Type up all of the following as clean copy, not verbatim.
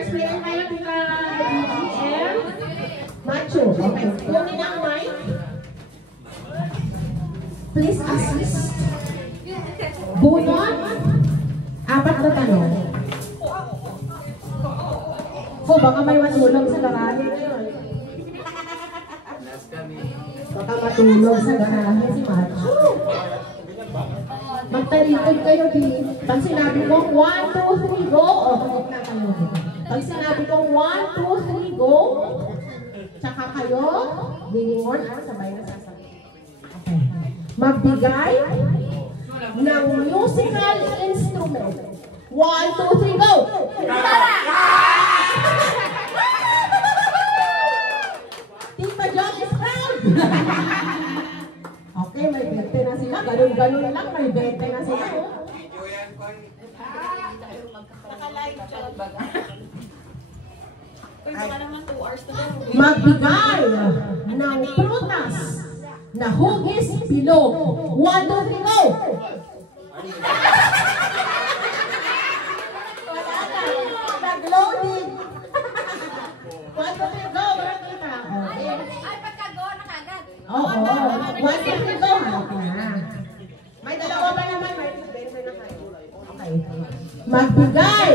First player kayo kina BGM. Macho. Okay. Kunin ang mic. Please assist. Bunot. 4 na tanong. Oh, baka may matulog sa garahe ngayon. Baka matulog sa garahe si Macho. Magtalikod kayo din. Pag sinabi ko 1, 2, 3, go. O, pagod na kayo. Pag sinabi ko 1, 2, 3, go. Tsaka kayo, biningon at sabay na sasabihin. Okay. Magbigay ng musical instrument. 1, 2, 3, go! Tita John is proud! Okay, may 20 na sila. Ganun-ganun lang, may 20 na sila. Magbigay ng prutas na hugis bilog. 1, 2, 3, go! Nag-loading. 1, 2, 3, go. Ay, pagka-go na kagad. Oo. 1, 2, 3, go. Harap na. May dalawa pa naman. May 20 na kayo. Okay. Magbigay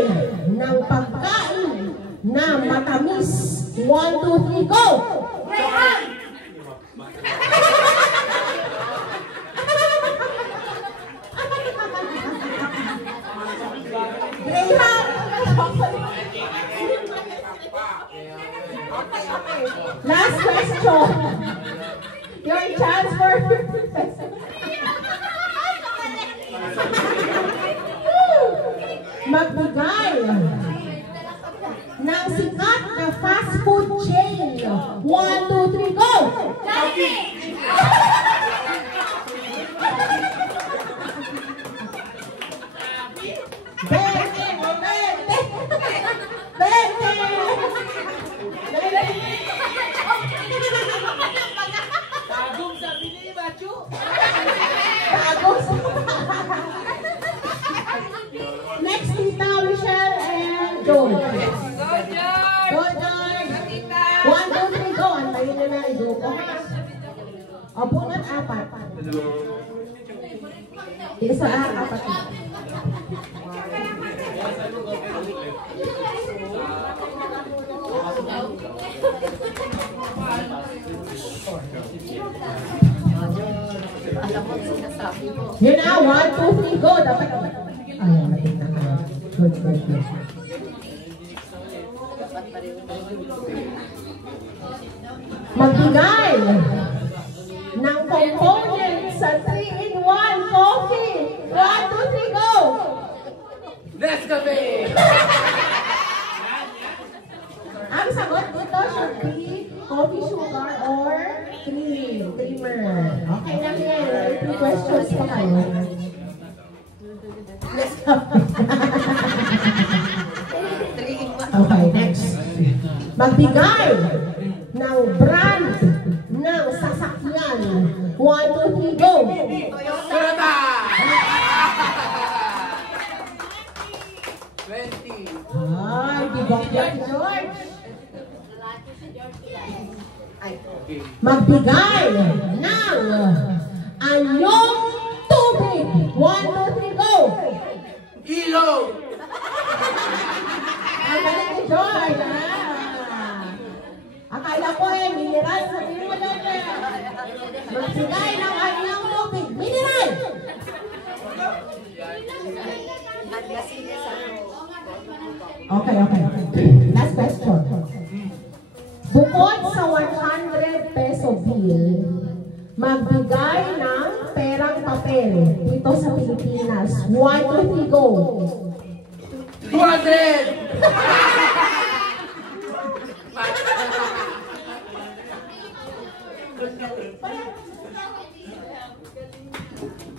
ng pagkain na matamis. 1, 2, 3, go! Graham! Last question. Your chance for 50 pesos. Magbigay ng sikat na fast food chain. 1, 2, 3, go! Bagong sabi ni Macho. Next, Tita Michelle and George. Go, George! Go, George! Tita! 1, 2, 3, go! Antayin nyo na i-go ko. O, punat 4. Isa 4. Yun na, 1, 2, 3, go! Dapat. Ayan, natin na kayo. Good, good, good. Magbigay ng component sa 3-in-1 coffee. 1, 2, 3, go! Nescafe! Ang sagot dito should be coffee sugar or creamer. Okay lang yan. 3 questions pa kayo. Okay, next. Magbigay ng brand ng sasakyan. 1, 2, 3, go! Toyota! 20. Ay, bibok yan, George. Magbigay ng anyong tubig. 1, 2, 3, go! Ilog! Ang galing ni George. Akala ko mineral. Sabihin mo doon magbigay ng anyong tubig. Mineral! Okay, okay. Last question. Bukod sa 100 peso bill, magbigay ng perang papel dito sa Pilipinas. 1, 2, 3, go! 200!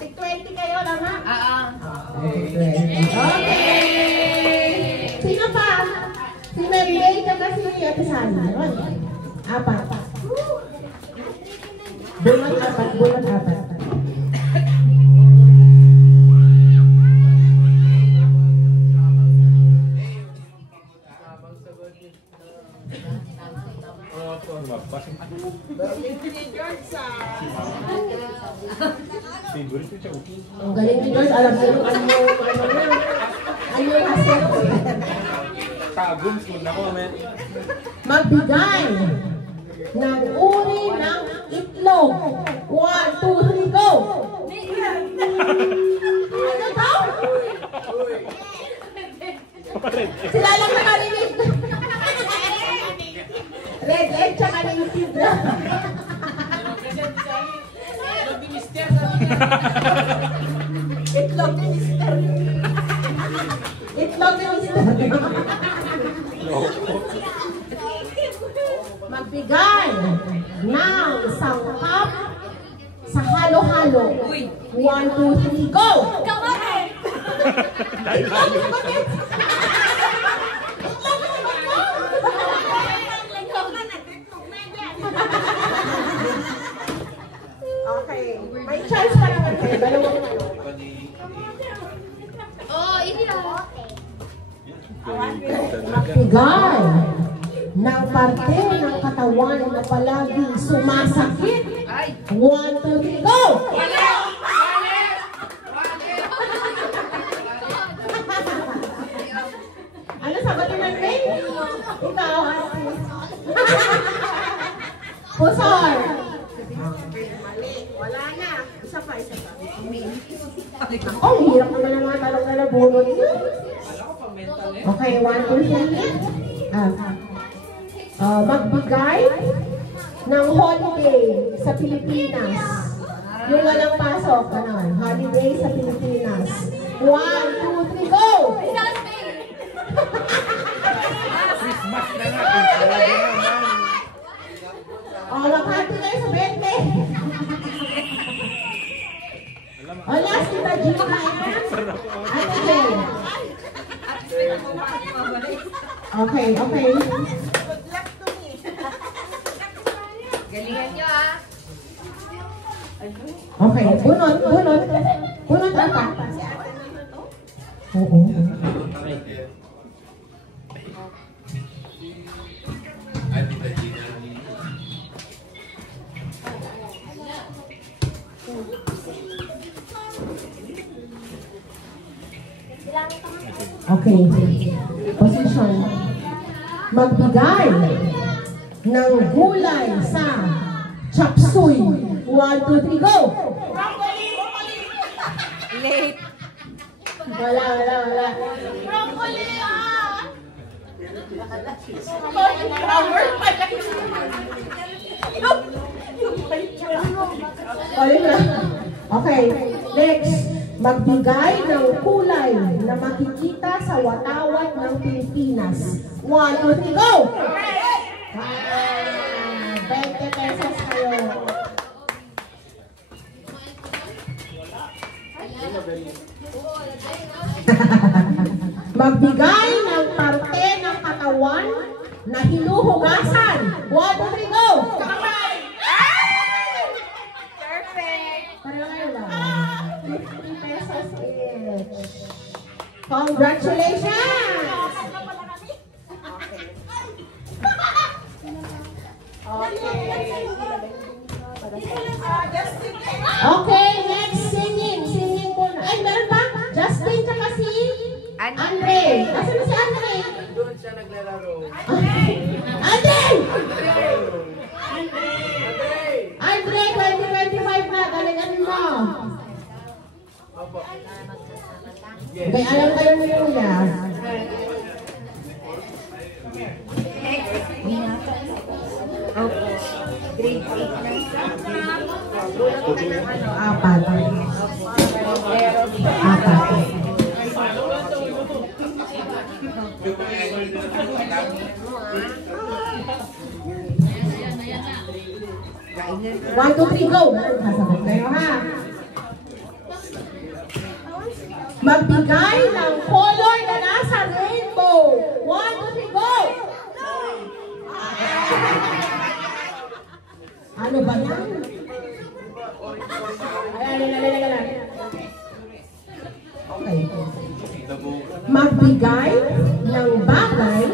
Tig 20 kayo lang ha? Okay. Sino pa? Si Mary ka kasi Ate Sally. 4. Bunot 4, bunot 4. Ang galing ni George, alam niyo ano kasi magbigay ng uri ng itlog. 1, 2, 3, go! Ano daw? Sila lang nakarinig. Red egg tsaka native lang. Itlog ni Mister. Itlog ni Mister. Magbigay ng sangkap sa halo-halo. 1, 2, 3, go! Okay, may chance pa naman kayo. Dalawang Oh, ini lah. magbigay ng parte ng katawan na palaging sumasakit. 1, 2, 3, go! Ano sagutin natin? Ikaw, Pusor. Wala na. Isa pa. Oh, hirap naman ang mga talong na nabunod niyo. Okay, 1, 2, 3. Magbigay ng holiday sa Pilipinas. Yung walang pasok, ganun. Holiday sa Pilipinas. 1, 2, 3, go! Maghati kayo sa 20. Last kita, Gina. Ate Jane. Okay. Galingan nyo ah. Okay, bunot apa? Oo. Okay. Position. Magbigay ng gulay sa chapsuy. 1, 2, 3, go! Late. Wala. Broccoli ah! Okay, next. Magbigay ng kulay na makikita sa watawat ng Pilipinas. 1, 2, 3, go! 20 pesos kayo. Magbigay ng parte ng katawan na hinuhugasan. 1, 2, 3, go! Perfect. Pareho kayo lang. 50 pesos each. Congratulations! Okay, next singing. Singing muna. Ay, meron pa? Justin tsaka si Andre. Asan na si Andre? Doon siya naglalaro. Andre! Andre! Andre, 2025 na. Galingan mo. Opo. Okay, alam kayo mo yung Grade 8 na isa. Apat. One, two, three, go! Sasagot kayo ha. Magbigay ng color na nasa rainbow. 1, 2, 3, go! Ano ba yan? Ayan. Okay. Magbigay ng bagay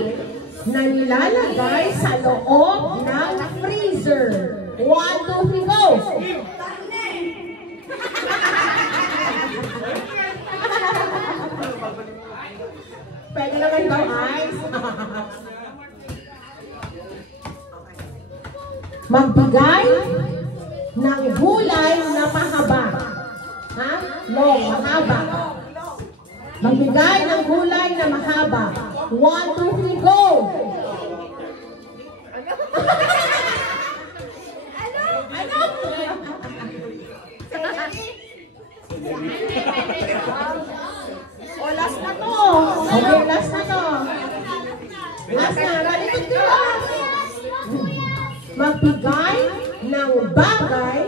na nilalagay sa loob ng freezer. 1, 2, 3, go! Pwede naman ba, Ice? Magbigay ng gulay na mahaba. Ha? Long, mahaba. Magbigay ng gulay na mahaba. 1, 2, 3, go! O, last na to. Okay, last na to. Last na. Malikod ko. Magbigay ng bagay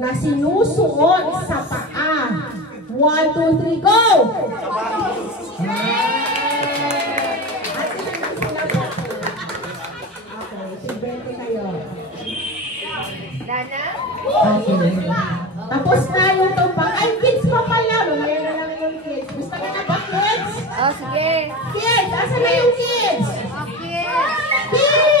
na sinusuot sa paa. 1, 2, 3, go! Okay, kayo. Dana? Okay. Tapos na yung tumpang. Ay, kids pa pala. Mamaya na lang yung kids. Gusto ka na ba, kids? Oh, sige. Kids! Asan na yung kids? Okay. Kids!